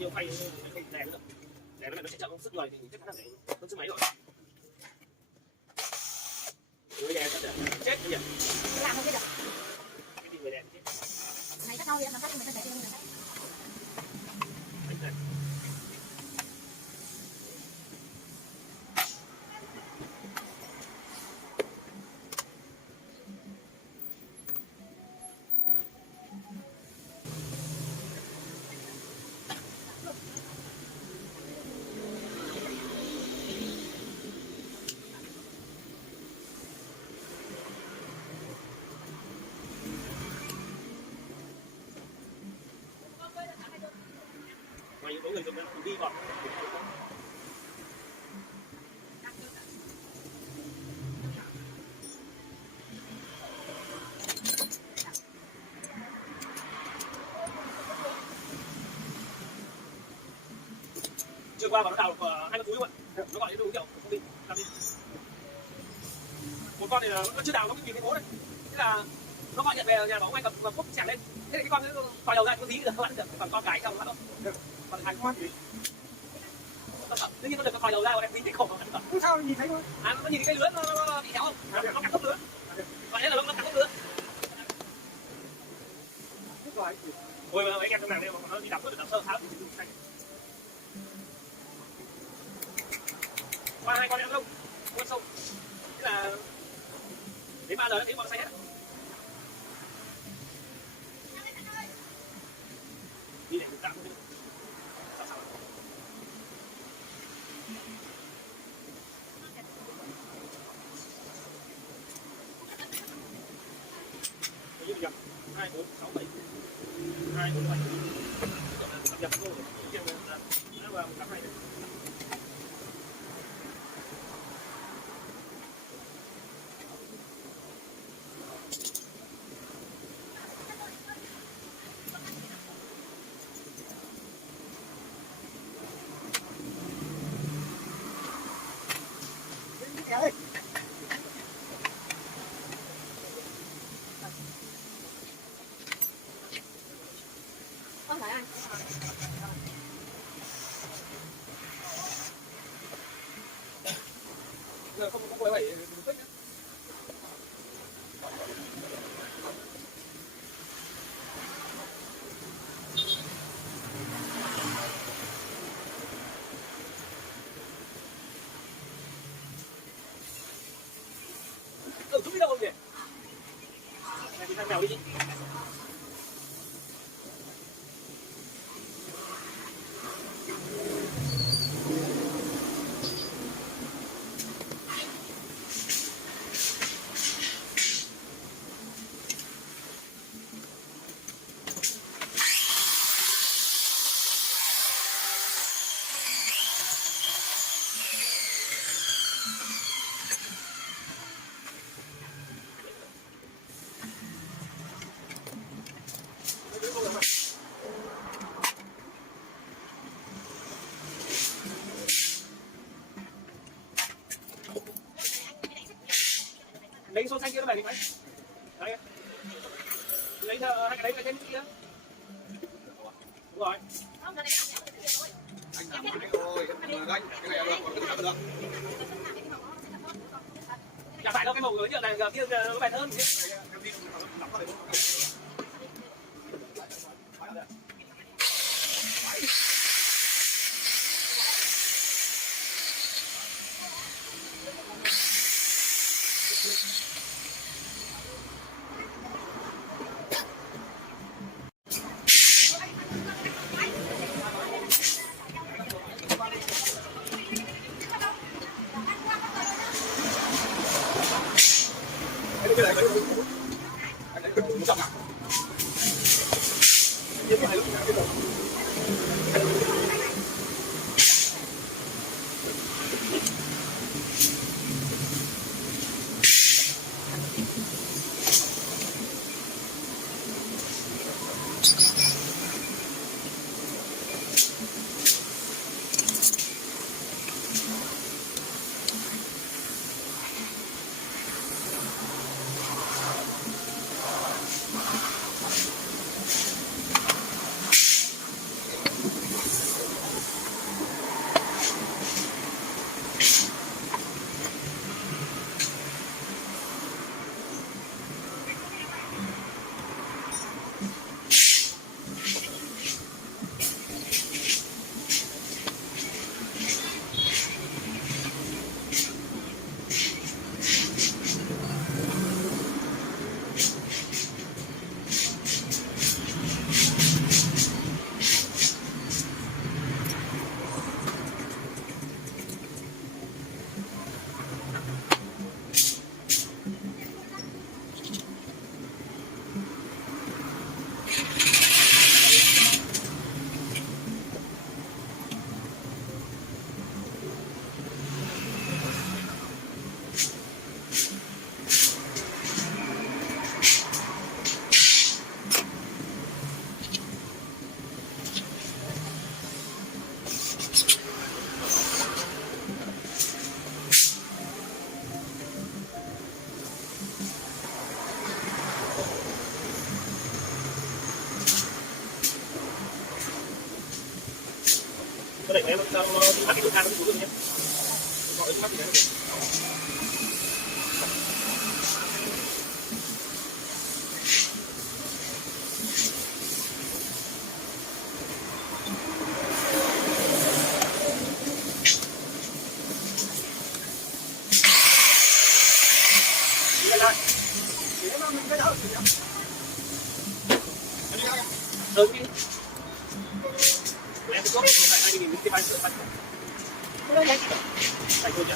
nhiêu phay không đè nữa, đè nó sẽ chậm sức người thì chắc chắn là phải hơn sức máy rồi. Người đè sẽ chết bây giờ. Làm không biết được. Cái gì người đè chết. Này chắc đâu thì làm cách mình phải để Ngoài những người dùng nó đi còn chưa qua vào nó đào 20 túi luôn, nó gọi đến uống rượu không đi làm gì. Một con này là nó chưa đào nó cứ nhìn thấy cố đấy, thế là nó gọi điện về nhà bảo anh cầm cuốc chẻ lên, thế là cái con nó còi đầu ra có tí được không ăn được, còn con cái không ăn đâu, còn hai con gì tự nhiên nó được còi đầu ra, em tí thích khổ mà sao nhìn thấy thôi. Nó nhìn cái lưới nó bị kéo không, nó cắt tốc lưới, vậy nên là nó cắt tốc lưới. Ôi mà mấy em trong này nó đi đắm nó được sơ tháo thì xanh. Qua hai con em không, con sâu, thế là đến 3 giờ nó thấy con say hết. Đi để tạm đi. Như vậy 2 4 6 7 2 4 7 nhập vô để nó vào 182 này. không phải anh. Giờ không có quay vậy đúng thích nhá. Chúng đi đâu không nhỉ? Này thì thằng mèo đi chứ. Lấy số xanh kia nó về thì mấy đấy, lấy hai cái đấy cái trên kia đúng rồi. Anh làm cái ơi, anh cái này là còn cái được. Chả phải đâu, cái màu nhựa này kia nó bền hơn chứ. Cái này anh lấy cái 100 à? Cái này lúc nào cái rồi. cái này em sao nó cái thức ăn nó đủ nhé gọi cái mắt gì đấy ừ đi em có phải 20.000 cái bánh sữa bánh Đưa đây. bánh thôi nhỉ